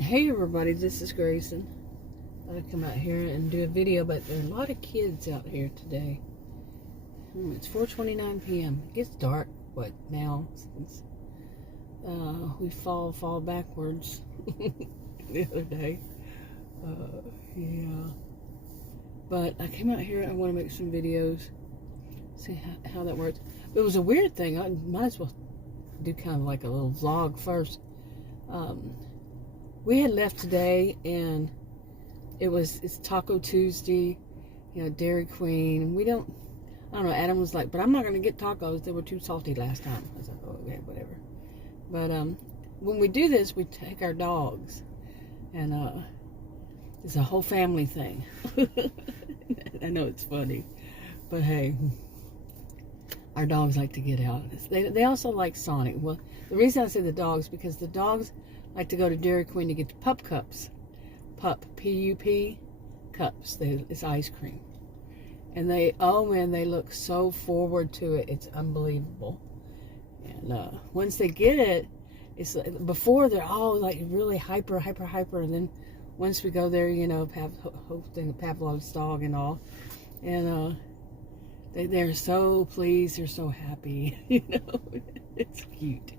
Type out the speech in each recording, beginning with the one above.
Hey everybody, this is Grayson. I'd come out here and do a video, but there are a lot of kids out here today. It's 4:29 p.m. It gets dark, now? Since we fall backwards the other day. Yeah. But I came out here, I want to make some videos, see how that works. But it was a weird thing. I might as well do kind of like a little vlog first. We had left today, and it's Taco Tuesday, Dairy Queen. I don't know, Adam was like, but I'm not going to get tacos. They were too salty last time. I was like, oh, okay, whatever. But when we do this, we take our dogs, and it's a whole family thing. I know it's funny, but hey, our dogs like to get out. They also like Sonic. Well, the reason I say the dogs, because the dogs like to go to Dairy Queen to get the pup cups. Pup, P-U-P, cups. It's ice cream. And they look so forward to it. It's unbelievable. And once they get it, it's like, before they're all like really hyper. And then once we go there, whole thing of Pavlov's dog and all. And they're so pleased. They're so happy. It's cute.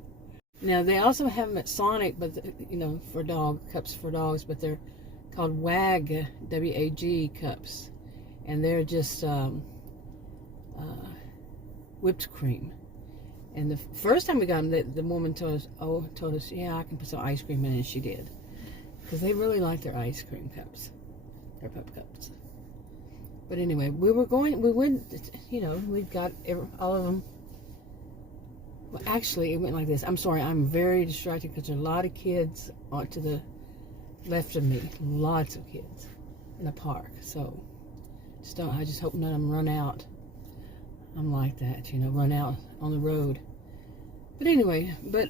Now, they also have them at Sonic, but, for cups for dogs, but they're called WAG, W-A-G cups. And they're just whipped cream. And the first time we got them, the woman told us, yeah, I can put some ice cream in it, and she did. Because they really like their ice cream cups, their pup cups. But anyway, we went, we got all of them. Well, actually, it went like this. I'm sorry, I'm very distracted because there are a lot of kids to the left of me. Lots of kids in the park. So, I just hope none of them run out. I'm like that, run out on the road. But anyway, the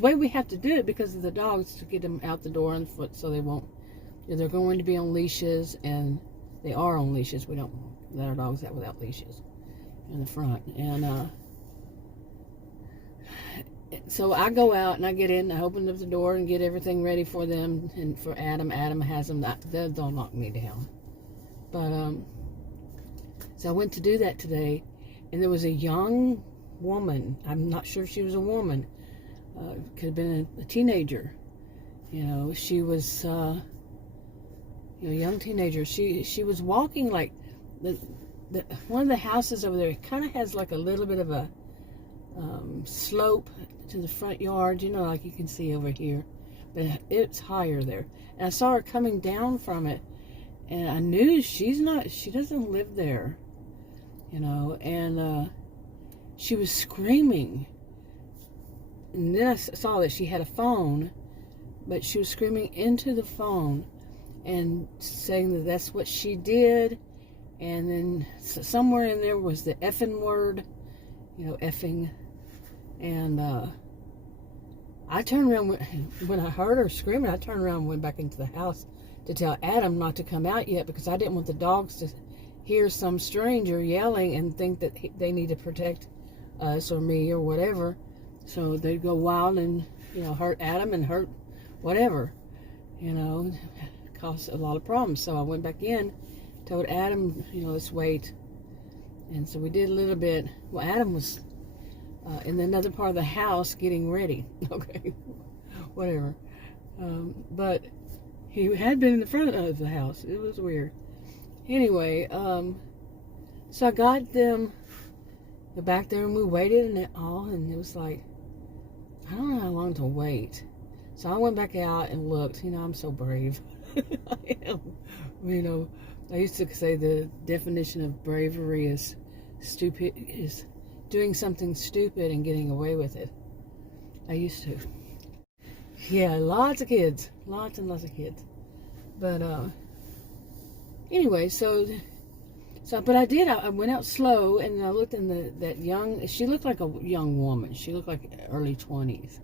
way we have to do it because of the dogs, to get them out the door on foot so they won't, they're going to be on leashes, and they are on leashes. We don't let our dogs out without leashes in the front. And, so I go out and I get in, I open up the door and get everything ready for them, and for Adam. Adam has them, they'll knock me down. But, so I went to do that today, and there was a young woman. I'm not sure if she was a woman. Could have been a teenager. She was, a young teenager. She was walking like, one of the houses over there kind of has like a little bit of a slope to the front yard, like you can see over here, but it's higher there. And I saw her coming down from it, and I knew she doesn't live there, and she was screaming. And then I saw that she had a phone, but she was screaming into the phone and saying that that's what she did. And then somewhere in there was the effing word, effing. And I turned around, when I heard her screaming, I turned around and went back into the house to tell Adam not to come out yet, because I didn't want the dogs to hear some stranger yelling and think that they need to protect us or me or whatever. So they'd go wild and, hurt Adam and hurt whatever, cause a lot of problems. So I went back in, told Adam, let's wait. And so we did a little bit. Well, Adam was in another part of the house getting ready. Okay, whatever. But he had been in the front of the house. It was weird. Anyway, so I got them back there, and we waited and it was like, I don't know how long to wait. So I went back out and looked. I'm so brave. I am. I used to say the definition of bravery is doing something stupid and getting away with it. I used to. Yeah, lots of kids. Lots and lots of kids. But, anyway, but I did. I went out slow, and I looked in she looked like a young woman. She looked like early 20s.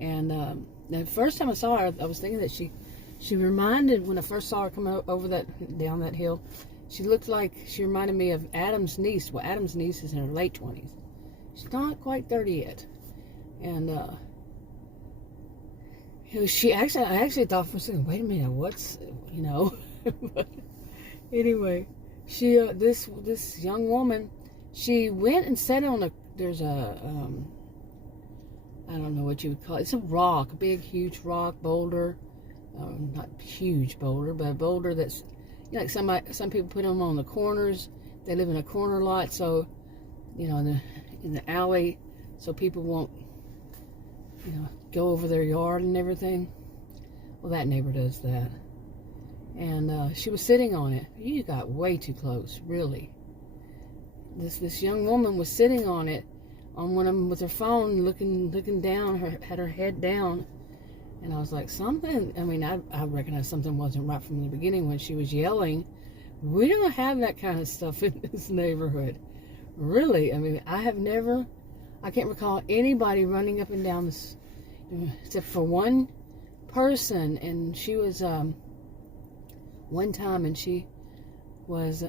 And the first time I saw her, I was thinking that she reminded, when I first saw her coming down that hill, she reminded me of Adam's niece. Well, Adam's niece is in her late 20s. She's not quite 30 yet. And I actually thought for a second, wait a minute, what's, you know, but anyway, this young woman, she went and sat on there's a, I don't know what you would call it. It's a rock, a big, huge rock, boulder. Not huge boulder, but a boulder that's, you know, like some people put them on the corners. They live in a corner lot, so, you know, in the alley, so people won't, you know, go over their yard and everything. Well, that neighbor does that. And she was sitting on it. You got way too close, really. This young woman was sitting on it, on one of them with her phone, looking down, had her head down. And I was like, something, I mean, I recognized something wasn't right from the beginning when she was yelling. We don't have that kind of stuff in this neighborhood. Really, I mean, I can't recall anybody running up and down this, except for one person. And she was, one time, and she was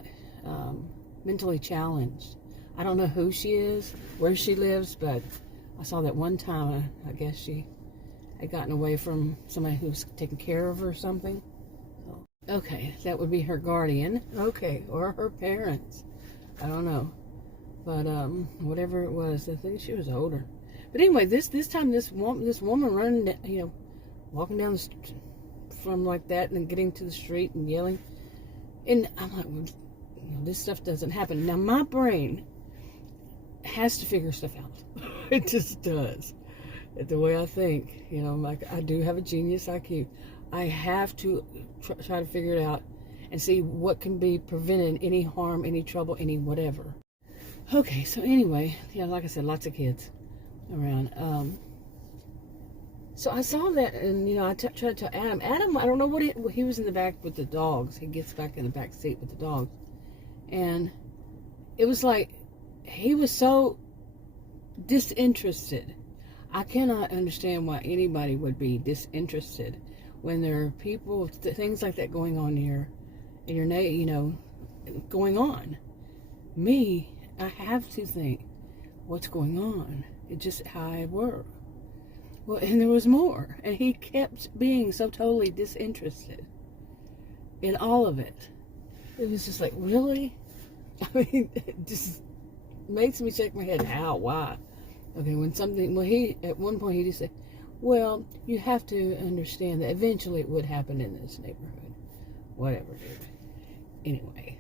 mentally challenged. I don't know who she is, where she lives, but I saw that one time, I guess she had gotten away from somebody who was taking care of her or something. So, okay, that would be her guardian. Okay, or her parents. I don't know. But whatever it was, I think she was older. But anyway, this time this woman running, you know, walking down the from like that and getting to the street and yelling. And I'm like, well, you know, this stuff doesn't happen. Now my brain has to figure stuff out. It just does. The way I think, you know, like I do have a genius IQ. I have to try to figure it out and see what can be prevented, any harm, any trouble, any whatever. Okay, so anyway, yeah, like I said, lots of kids around. So I saw that, and you know, I tried to tell Adam. Adam, I don't know what he was in the back with the dogs. He gets back in the back seat with the dogs, and it was like he was so disinterested. I cannot understand why anybody would be disinterested when there are people, things like that going on in your you know, going on. Me, I have to think, what's going on? It's just how I work. Well, and there was more, and he kept being so totally disinterested in all of it. It was just like, really? I mean, it just makes me shake my head. How? Why? Okay, at one point he just said, well, you have to understand that eventually it would happen in this neighborhood. Whatever, dude. Anyway,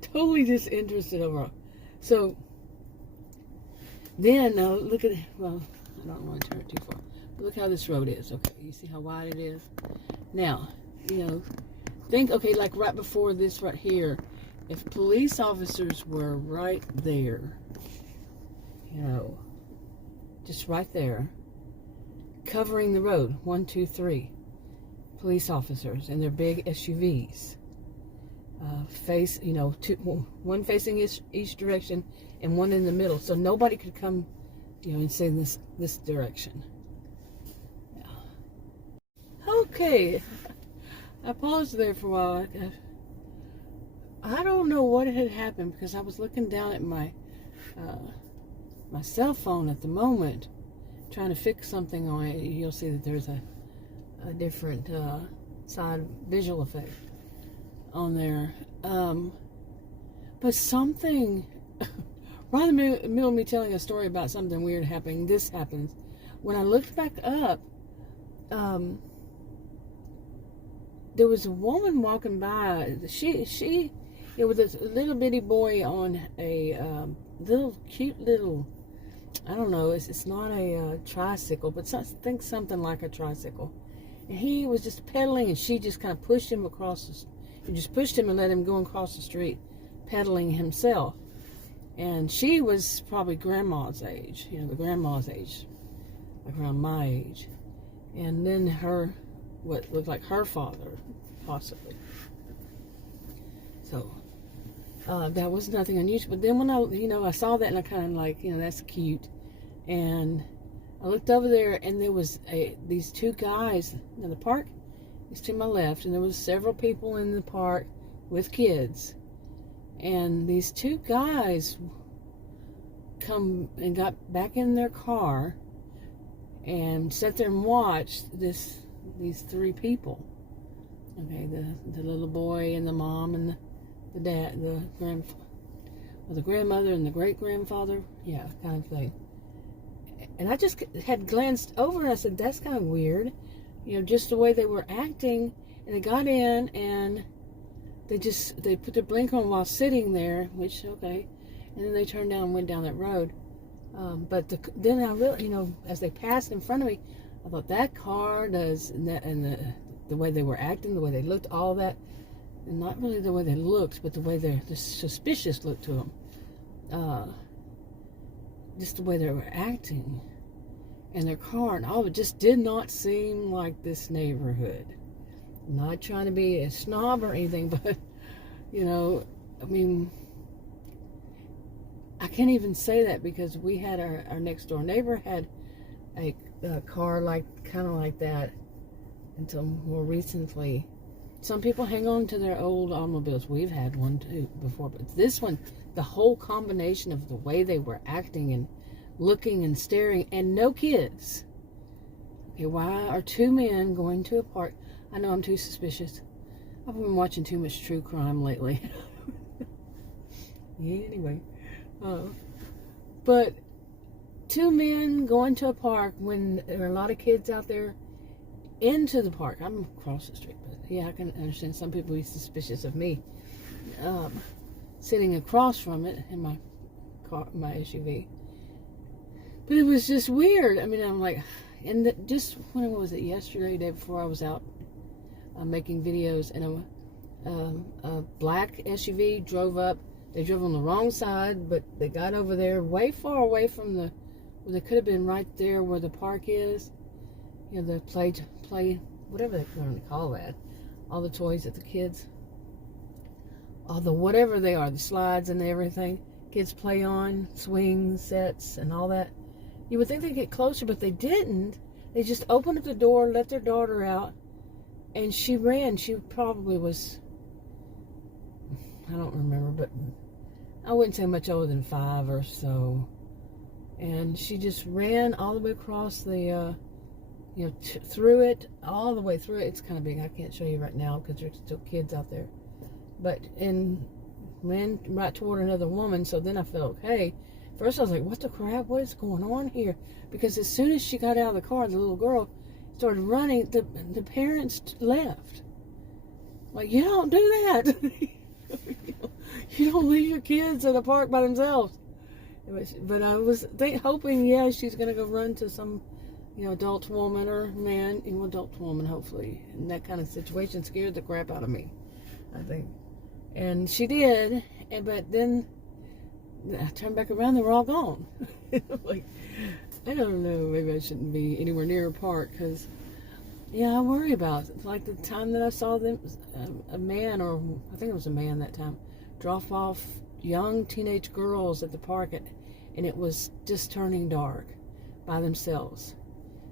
totally disinterested overall. So, then, look at, well, I don't want to turn it too far, but look how this road is. Okay, you see how wide it is? Now, you know, think, okay, like right before this right here, if police officers were right there, you know, just right there, covering the road, 1, 2, 3 police officers in their big SUVs, face, you know, one facing each direction and one in the middle, so nobody could come, you know, and say this direction. Okay, I paused there for a while. I don't know what had happened because I was looking down at my cell phone at the moment, trying to fix something on it. You'll see that there's a different side visual effect on there. But something, right in the middle of me telling a story about something weird happening, this happens. When I looked back up, there was a woman walking by. It was this little bitty boy on a little cute little, I don't know, it's not a tricycle, but I think something like a tricycle. And he was just pedaling, and she just kind of pushed him across just pushed him and let him go across the street, pedaling himself. And she was probably grandma's age, you know, the grandma's age, like around my age. And then what looked like her father, possibly. So, that was nothing unusual. But then when I saw that, and I kind of like, that's cute. And I looked over there, and there was these two guys in the park. It's to my left, and there was several people in the park with kids. And these two guys come and got back in their car, and sat there and watched these three people. Okay, the little boy and the mom and the dad, the grandmother and the great grandfather, yeah, kind of thing. And I just had glanced over and I said, that's kind of weird, just the way they were acting. And they got in and they put their blinker on while sitting there, which okay, and then they turned down and went down that road. But then I really, as they passed in front of me, I thought that car does, and the way they were acting, the way they looked, all that, and not really the way they looked, but the way the suspicious look to them. Just the way they were acting, and their car, and all of it just did not seem like this neighborhood. I'm not trying to be a snob or anything, but I mean, I can't even say that because we had our next door neighbor had a car kind of like that until more recently. Some people hang on to their old automobiles. We've had one too before, but this one, the whole combination of the way they were acting and looking and staring, and no kids. Okay, why are two men going to a park? I know I'm too suspicious. I've been watching too much true crime lately. Anyway, but two men going to a park when there are a lot of kids out there into the park. I'm across the street, but yeah, I can understand some people be suspicious of me sitting across from it in my car, my SUV. But it was just weird. I mean, I'm like, and just when was it? Yesterday, day before, I was out making videos, and a black SUV drove up. They drove on the wrong side, but they got over there way far away from where they could have been right there where the park is. The play, whatever they're going to call that. All the toys that the kids, all the whatever they are, the slides and everything, kids play on, swing sets and all that. You would think they'd get closer, but they didn't. They just opened up the door, let their daughter out, and she ran. She probably was, I don't remember, but I wouldn't say much older than 5 or so. And she just ran all the way across the, through it, all the way through it. It's kind of big. I can't show you right now because there's still kids out there. But, and ran right toward another woman. So then I felt, okay. First I was like, what the crap? What is going on here? Because as soon as she got out of the car, the little girl started running. The parents left. Like, you don't do that. You don't leave your kids at a park by themselves. But I was hoping, yeah, she's going to go run to some, adult woman or man, adult woman, hopefully. And that kind of situation scared the crap out of me, I think. And she did, but then I turned back around, they were all gone. Like, I don't know, maybe I shouldn't be anywhere near a park, because, yeah, I worry about it. Like the time that I saw them, a man, or I think it was a man that time, drop off young teenage girls at the park, and it was just turning dark by themselves.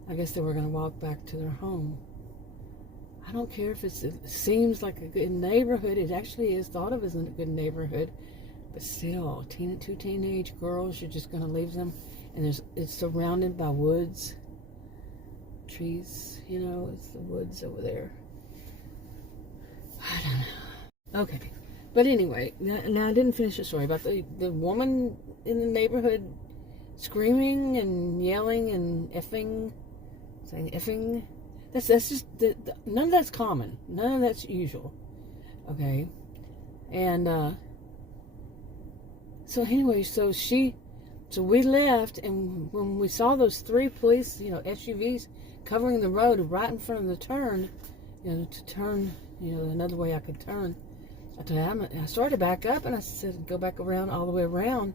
I guess they were going to walk back to their home. I don't care if it seems like a good neighborhood. It actually is thought of as a good neighborhood, but still, two teenage girls, you're just going to leave them, and it's surrounded by woods, trees. It's the woods over there. I don't know. Okay. But anyway, now I didn't finish the story about the woman in the neighborhood screaming and yelling and saying effing. That's just, none of that's common. None of that's usual. Okay? And, so anyway, so we left, and when we saw those 3 police, SUVs covering the road right in front of the turn, to turn, another way I could turn, I started to back up, and I said, go back around, all the way around.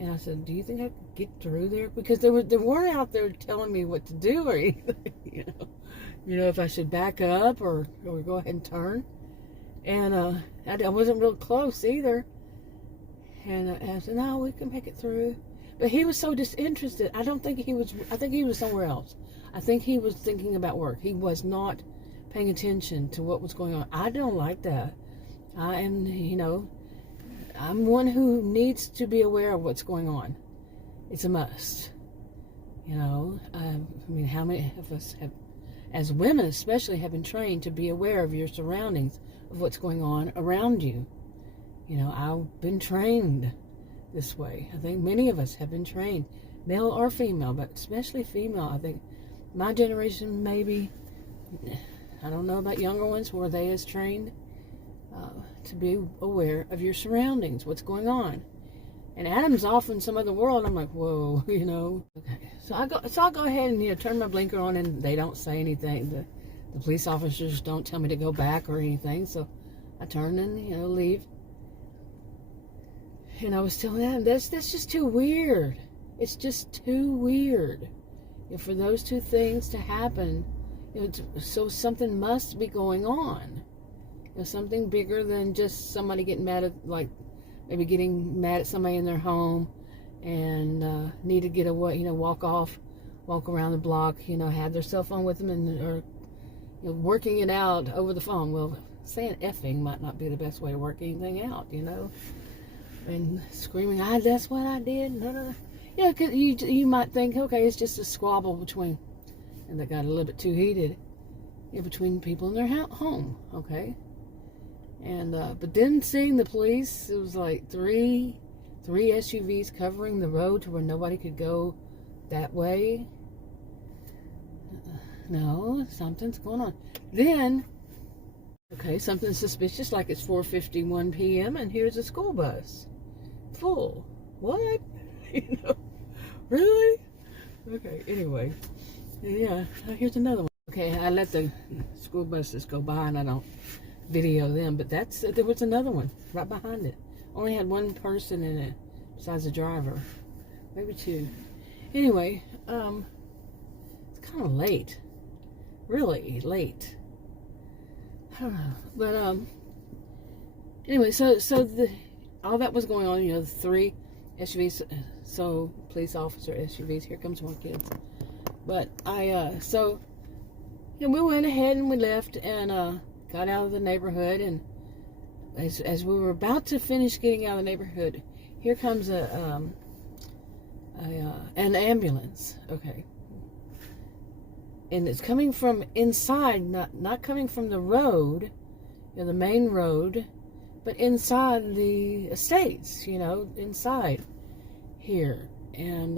And I said, do you think I could get through there? Because they weren't out there telling me what to do or anything, if I should back up or go ahead and turn. And I wasn't real close either. And I said, no, we can make it through. But he was so disinterested. I think he was somewhere else. I think he was thinking about work. He was not paying attention to what was going on. I don't like that. I am, I'm one who needs to be aware of what's going on. It's a must. You know, I mean, how many of us have, as women especially, have been trained to be aware of your surroundings, of what's going on around you? You know, I've been trained this way. I think many of us have been trained, male or female, but especially female. I think my generation, maybe, I don't know about younger ones, were they as trained to be aware of your surroundings, what's going on. And Adam's off in some other world. I'm like, whoa, you know. Okay, so I'll go ahead and, you know, turn my blinker on, and they don't say anything. The police officers don't tell me to go back or anything. So I turn and, you know, leave. And I was telling Adam, that's just too weird. It's just too weird, you know, for those two things to happen. You know, so something must be going on. You know, something bigger than just somebody getting mad at, like, maybe getting mad at somebody in their home and need to get away, you know, walk around the block, you know, have their cell phone with them, and or, you know, working it out over the phone. Well, saying effing might not be the best way to work anything out, you know, and screaming, that's what I did. No. Yeah, cause you might think, okay, it's just a squabble between, and that got a little bit too heated, you know, between people in their home, okay. And but then seeing the police, it was like three SUVs covering the road to where nobody could go that way. No, something's going on. Then, okay, something suspicious, like it's 4:51 p.m. and here's a school bus full. What? You know, really? Okay. Anyway, yeah. Here's another one. Okay, I let the school buses go by and I don't video them, but there was another one right behind it. Only had one person in it besides the driver, maybe two. Anyway, it's kind of late, really late. I don't know, but anyway, so all that was going on. You know, the three SUVs, so police officer SUVs. Here comes more kids. But so, you know, we went ahead and we left and got out of the neighborhood, and as we were about to finish getting out of the neighborhood, here comes an ambulance. Okay, and it's coming from inside, not coming from the road, you know, the main road, but inside the estates, you know, inside here, and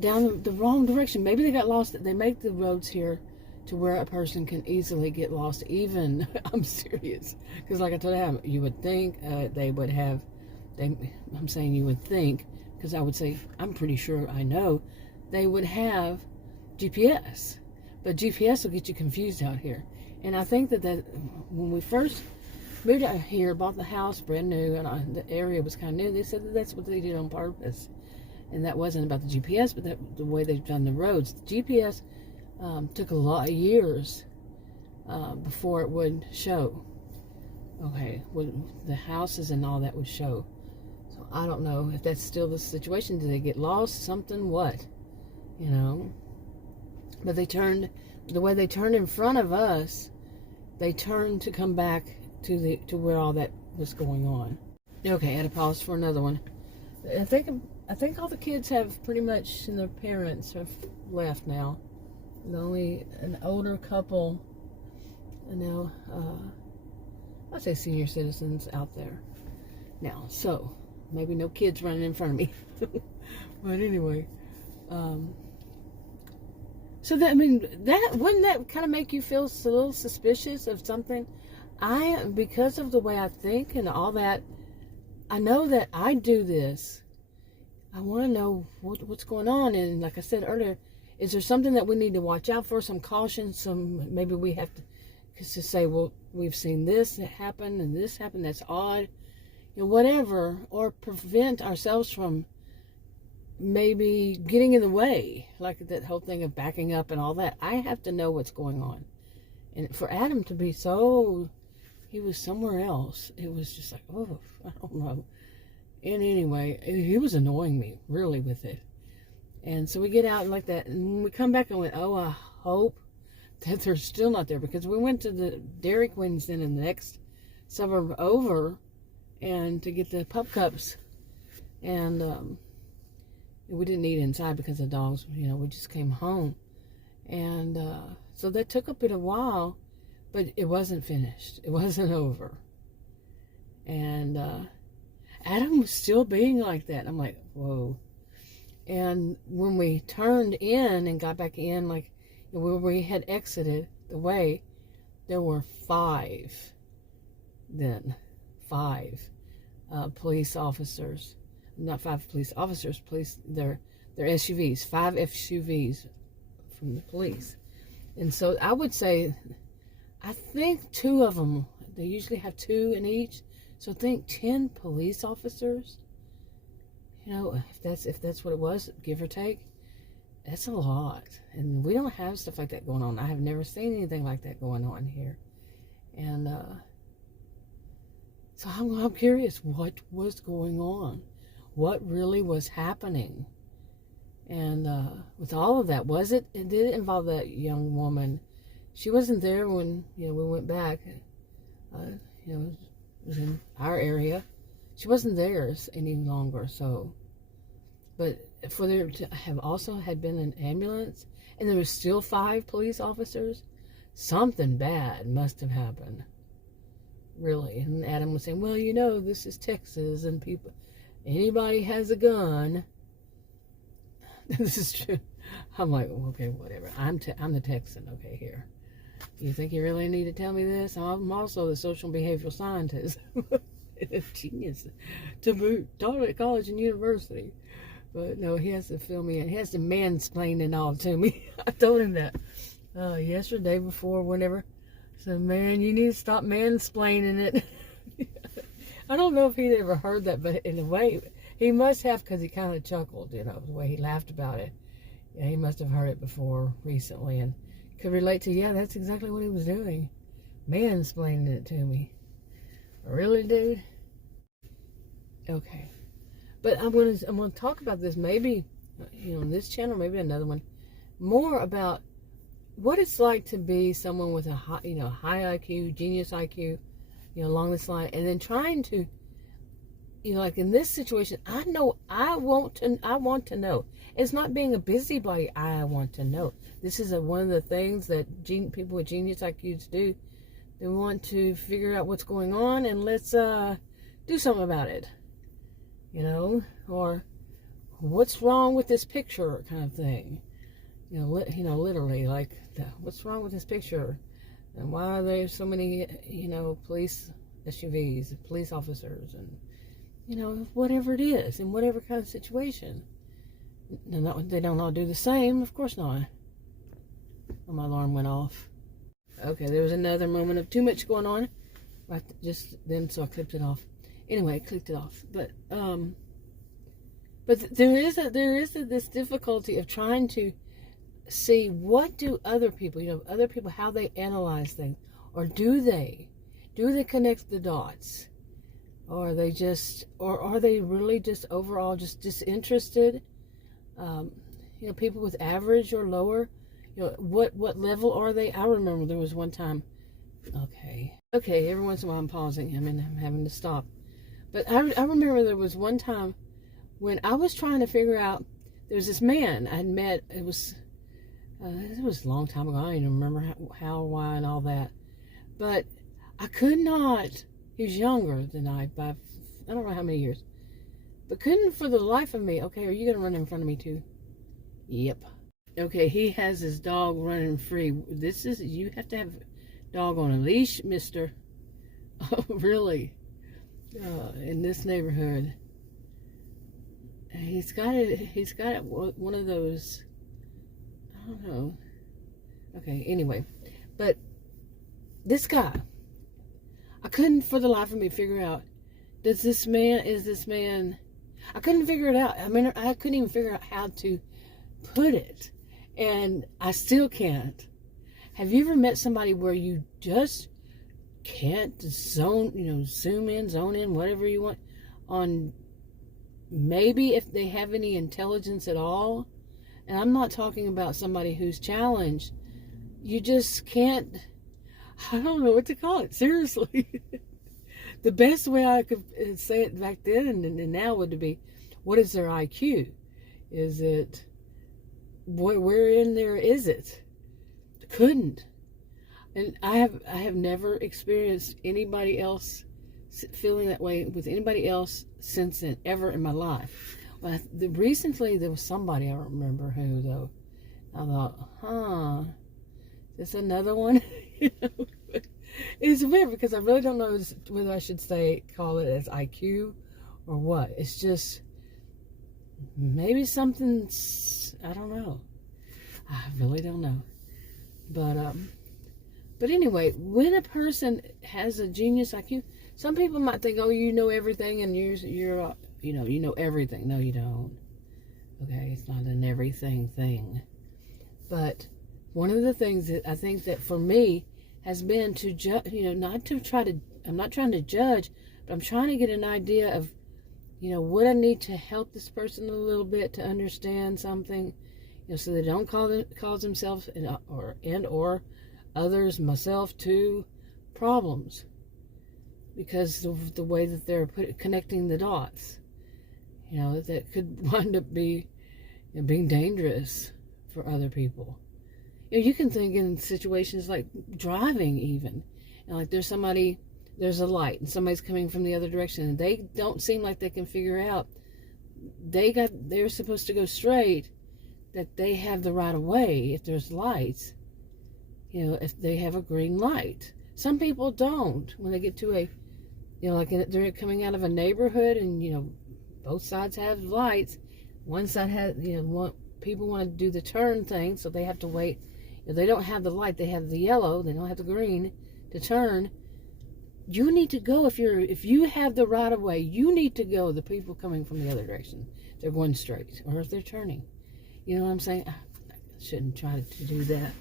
down the wrong direction. Maybe they got lost. They make the roads here to where a person can easily get lost. Even, I'm serious, because like I told him, you would think they would have, I'm saying you would think, because I would say, I'm pretty sure I know, they would have GPS, but GPS will get you confused out here. And I think that when we first moved out here, bought the house brand new, and the area was kind of new, they said that's what they did on purpose. And that wasn't about the GPS, but the way they've done the roads. The GPS took a lot of years before it would show. Okay, the houses and all that would show. So I don't know if that's still the situation. Did they get lost? Something? What? You know? But the way they turned in front of us, they turned to come back to where all that was going on. Okay, I had to pause for another one. I think all the kids have pretty much, and their parents have left now. Only an older couple, and now I'd say senior citizens out there now. So maybe no kids running in front of me. But anyway, so that, I mean, that wouldn't that kind of make you feel a little suspicious of something? Because of the way I think and all that, I know that I do this. I want to know what's going on, and like I said earlier, is there something that we need to watch out for? Some caution, maybe we have to say, well, we've seen this happen and this happened. That's odd, you know, whatever, or prevent ourselves from maybe getting in the way, like that whole thing of backing up and all that. I have to know what's going on, and for Adam to be he was somewhere else. It was just like, oh, I don't know. And anyway, he was annoying me really with it. And so we get out like that, and when we come back, I went, oh, I hope that they're still not there, because we went to the Dairy Queens then in the next suburb over, and to get the pup cups, and We didn't eat inside because the dogs, we just came home. And so that took a bit of while, but it wasn't finished. It wasn't over. And Adam was still being like that. I'm like, whoa. And when we turned in and got back in, like where we had exited the way, there were five police officers. Not 5 police officers, they're SUVs, 5 SUVs from the police. And so I would say, I think 2 of them, they usually have 2 in each. So think 10 police officers. If that's what it was, give or take, that's a lot. And we don't have stuff like that going on. I have never seen anything like that going on here. And so I'm curious, what was going on? What really was happening? And with all of that, it did involve that young woman. She wasn't there when, we went back. It was in our area. She wasn't there any longer, so. But for there to have also had been an ambulance, and there were still 5 police officers, something bad must have happened. Really. And Adam was saying, well, this is Texas, and anybody has a gun. This is true. I'm like, okay, whatever. I'm the Texan, okay, here. You think you really need to tell me this? I'm also the social behavioral scientist. Genius to boot. Taught at college and university. But no, he has to fill me in. He has to mansplain it all to me. I told him that yesterday, before, whenever. I said, man, you need to stop mansplaining it. I don't know if he'd ever heard that, but in a way, he must have, because he kind of chuckled, the way he laughed about it. Yeah, he must have heard it before recently and could relate to, yeah, that's exactly what he was doing. Mansplaining it to me. Really, dude? Okay. But I'm gonna talk about this, maybe, on this channel, maybe another one, more about what it's like to be someone with a high, high IQ, genius IQ, along this line, and then trying to, like in this situation, I want to know. It's not being a busybody. I want to know. This is one of the things that people with genius IQs do. They want to figure out what's going on, and let's do something about it. Or what's wrong with this picture, kind of thing. Literally, like, what's wrong with this picture? And why are there so many, police SUVs, police officers, and, whatever it is, in whatever kind of situation. They don't all do the same, of course not. Oh, my alarm went off. Okay, there was another moment of too much going on, right just then, so I clipped it off. Anyway, I clicked it off. But there is this difficulty of trying to see what do other people, how they analyze things, or do they connect the dots, or are they really just overall just disinterested? People with average or lower, what level are they? I remember there was one time. Okay, every once in a while I'm pausing. I'm having to stop. But I remember there was one time when I was trying to figure out, there was this man I'd met. It was a long time ago. I don't even remember how, why, and all that. But I could not, he was younger than I don't know how many years. But couldn't for the life of me, okay, are you going to run in front of me too? Yep. Okay, he has his dog running free. You have to have a dog on a leash, mister. Oh, really? In this neighborhood, he's got one of those, I don't know. Okay, anyway, but this guy, I couldn't for the life of me figure out, is this man, I couldn't figure it out. I mean, I couldn't even figure out how to put it, and I still can't. Have you ever met somebody where you just can't zoom in, whatever you want, on maybe if they have any intelligence at all? And I'm not talking about somebody who's challenged. You just can't, I don't know what to call it, seriously. The best way I could say it back then and now would be, what is their IQ? Is it, where in there is it? Couldn't. And I have never experienced anybody else feeling that way with anybody else since then, ever in my life. Well, recently there was somebody, I don't remember who though. I thought, is this another one? It's weird because I really don't know whether I should call it as IQ or what. It's just maybe something's, I don't know. I really don't know. But anyway, when a person has a genius IQ, some people might think, oh, you know everything and you're you know everything. No, you don't. Okay, it's not an everything thing. But one of the things that I think that for me has been to I'm not trying to judge, but I'm trying to get an idea of, would I need to help this person a little bit to understand something, so they don't cause themselves or others, myself too, problems, because of the way that they're connecting the dots, that could wind up being dangerous for other people. You can think in situations like driving even, and like there's a light and somebody's coming from the other direction and they don't seem like they can figure out they're supposed to go straight, that they have the right of way if there's lights, if they have a green light. Some people don't. When they get to they're coming out of a neighborhood and both sides have lights, one side has people want to do the turn thing, so they have to wait. If they don't have the light, they have the yellow, they don't have the green to turn. You need to go. If you have the right of way, you need to go. The people coming from the other direction, they're going straight, or if they're turning. You know what I'm saying? I shouldn't try to do that.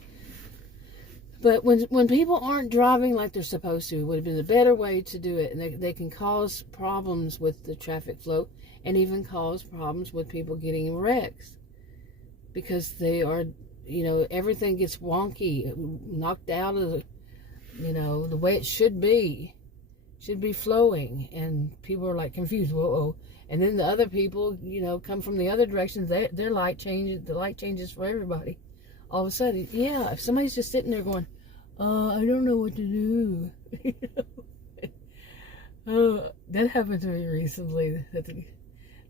But when people aren't driving like they're supposed to, it would have been a better way to do it. And they can cause problems with the traffic flow, and even cause problems with people getting wrecks, because they are, everything gets wonky, knocked out of the way it should be flowing, and people are like confused. Whoa. And then the other people, come from the other direction. Their light changes. The light changes for everybody. All of a sudden, if somebody's just sitting there going, I don't know what to do. That happened to me recently. The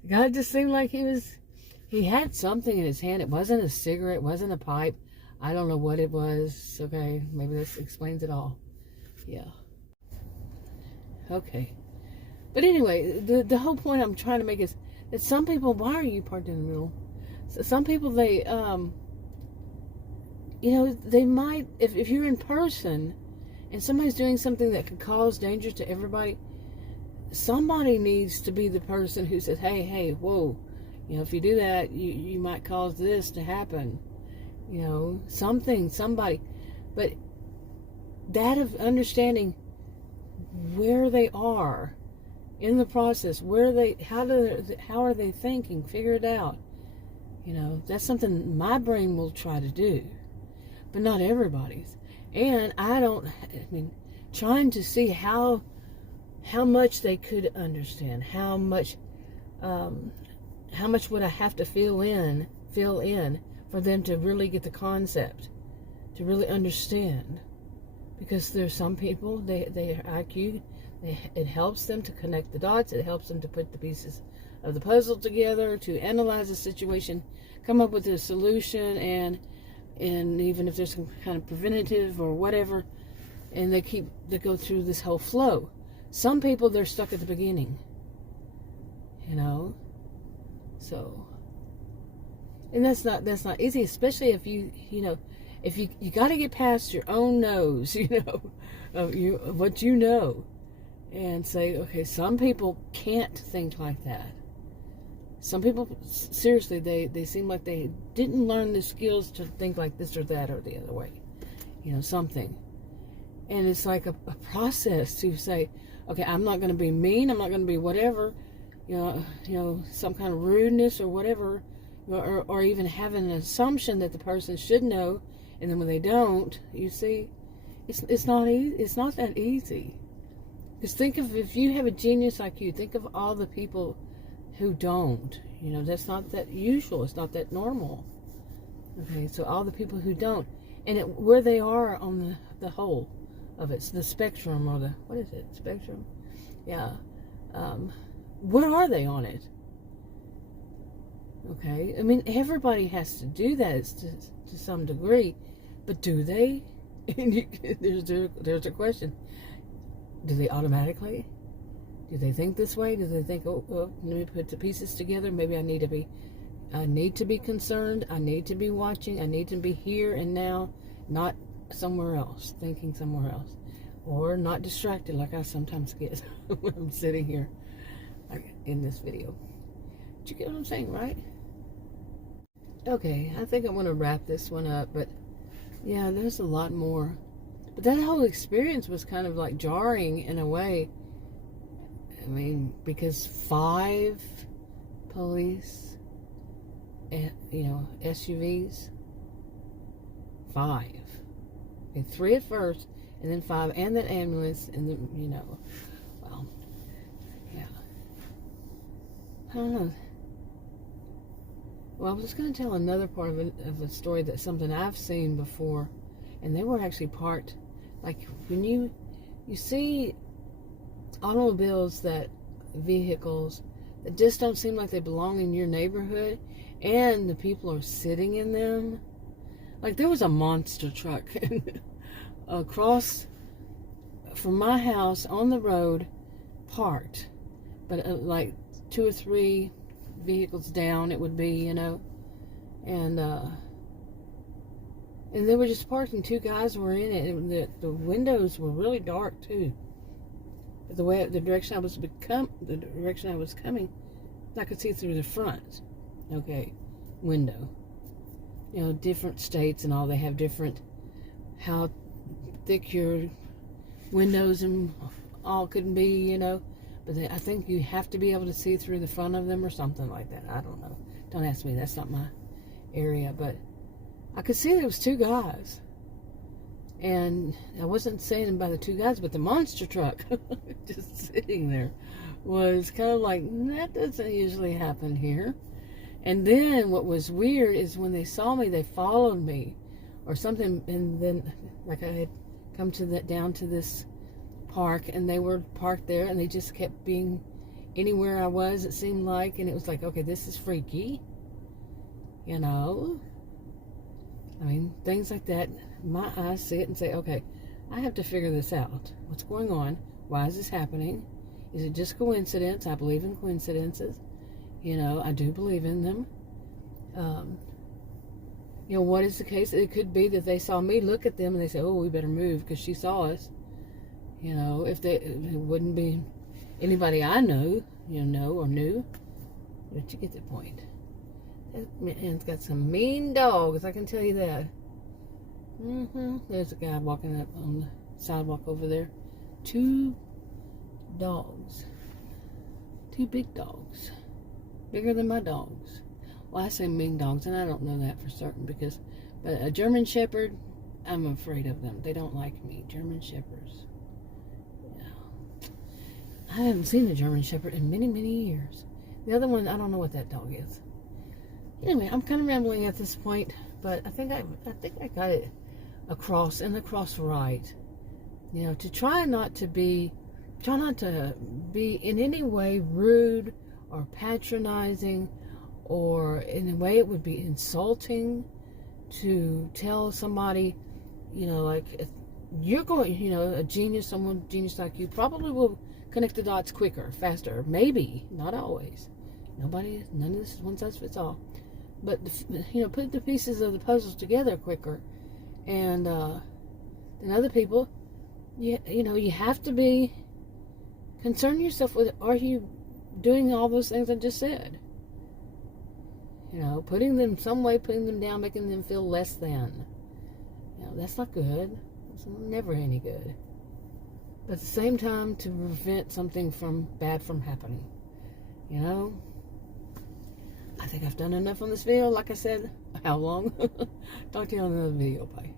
guy just seemed like he had something in his hand. It wasn't a cigarette, it wasn't a pipe. I don't know what it was. Okay, maybe this explains it all. Yeah. Okay. But anyway, the whole point I'm trying to make is that some people, why are you parked in the middle? So some people, they might, if you're in person and somebody's doing something that could cause danger to everybody, somebody needs to be the person who says, hey, whoa, if you do that, you might cause this to happen. Somebody. But that of understanding where they are in the process, how are they thinking, figure it out. That's something my brain will try to do, but not everybody's. And trying to see how much they could understand, how much would I have to fill in for them to really get the concept, to really understand. Because there's some people, their IQ, it helps them to connect the dots, it helps them to put the pieces of the puzzle together, to analyze the situation, come up with a solution, and even if there's some kind of preventative or whatever, and they go through this whole flow. Some people, they're stuck at the beginning, so, and that's not easy, especially if if you got to get past your own nose, of what and say, okay, some people can't think like that. Some people, seriously, they seem like they didn't learn the skills to think like this or that or the other way, something. And it's like a process to say, okay, I'm not going to be mean, I'm not going to be whatever, some kind of rudeness or whatever, or even having an assumption that the person should know, and then when they don't, you see, it's not that easy. Because think of, if you have a genius IQ, think of all the people who don't. You know, that's not that usual. It's not that normal. Okay, so all the people who don't, and where they are on the whole of it, the spectrum, or what is it, spectrum? Yeah. Where are they on it? Okay, I mean, everybody has to do that to some degree, but do they? There's a question. Do they automatically? Do they think this way? Do they think, oh, let me put the pieces together? Maybe I need to be concerned. I need to be watching. I need to be here and now, not somewhere else, thinking somewhere else, or not distracted like I sometimes get when I'm sitting here, like in this video. Did you get what I'm saying, right? Okay, I think I'm going to wrap this one up, but yeah, there's a lot more. But that whole experience was kind of like jarring in a way. I mean, because 5 police, SUVs, 5. And 3 at first, and then 5, and that ambulance, and then, well, yeah. I don't know. Well, I was just going to tell another part of a story that's something I've seen before, and they were actually parked, like when you see automobiles, vehicles that just don't seem like they belong in your neighborhood, and the people are sitting in them. Like there was a monster truck across from my house on the road, parked, but like 2 or 3 vehicles down it would be, and they were just parked, and 2 guys were in it. The windows were really dark too. The direction I was coming, I could see through the front, window. Different states and all, they have different, how thick your windows and all could be, but I think you have to be able to see through the front of them or something like that. I don't know. Don't ask me. That's not my area. But I could see there was 2 guys. And I wasn't saying about the 2 guys, but the monster truck just sitting there was kind of like, that doesn't usually happen here. And then what was weird is when they saw me, they followed me or something. And then, like, I had come down to this park, and they were parked there, and they just kept being anywhere I was, it seemed like. And it was like, okay, this is freaky, I mean, things like that. My eyes see it and say, okay, I have to figure this out. What's going on? Why is this happening? Is it just coincidence? I believe in coincidences. I do believe in them. What is the case? It could be that they saw me look at them and they say, oh, we better move because she saw us. If it wouldn't be anybody I know, or knew. But you get the point. And it's got some mean dogs, I can tell you that. There's a guy walking up on the sidewalk over there. 2 dogs. 2 big dogs. Bigger than my dogs. Well, I say mean dogs, and I don't know that for certain but a German Shepherd, I'm afraid of them. They don't like me. German Shepherds. I haven't seen a German Shepherd in many, many years. The other one, I don't know what that dog is. Anyway, I'm kind of rambling at this point, but I think I got it across right. To try not to be in any way rude or patronizing, or in a way it would be insulting to tell somebody, like, if you're going, someone genius like you probably will connect the dots quicker, faster, maybe, not always. None of this is one size fits all. But, put the pieces of the puzzles together quicker. And than other people, you have to be, concern yourself with, are you doing all those things I just said? Putting them down, making them feel less than. That's not good. It's never any good. But at the same time, to prevent something bad from happening. I think I've done enough on this video. Like I said, how long? Talk to you on another video. Bye.